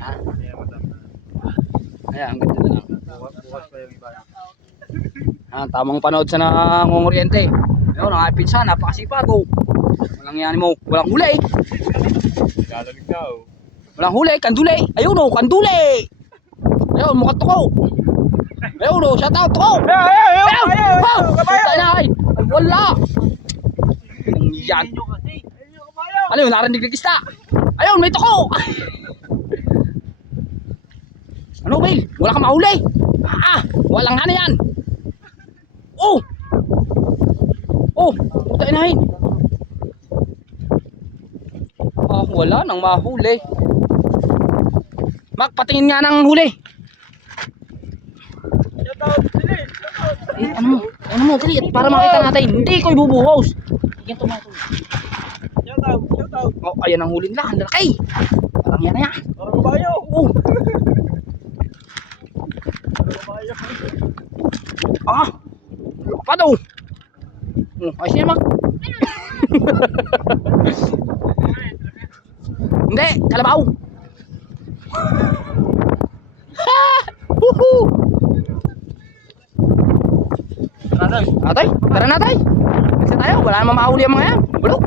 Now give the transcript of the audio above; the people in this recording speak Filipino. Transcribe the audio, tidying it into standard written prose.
Ha? Kaya madam. Ayan, ang ganda na lang. Bukas pa yung iba. Tamang panood sa nangunguryente. Ayun, ang pizza, napakasipag. Oh. Walang yan mo. Walang huli. Lalalig na oh. Walang huli, kanduli. Ayun oh, kanduli. Ayun, mukha tuko. Ayun oh, shout out tuko. Ayun! Wow! Puta na ay! Ay, wala! Ang yan. Ano yun, narinig ng isda? Ayun, may tuko! Ano, Will? Wala kang mahuli! Walang ano yan! Oh! Oh! Puta na ay! Wala nang mahuli. Mac, patingin nga ng huli. Ano mo, dali, para makita natin. Hindi ko ibubuhos. Yan tumato. Oh, ayan ang huli nila. Ang lalaki. Parang yan na yan. Parang kabayo. Oh. Apa daw? Ayos niya, Mac. Hindi, kalabaw. Woohoo! Atay, tara na tay. Kasi tayo, wala namang mahuli ang mga yan. Bulok.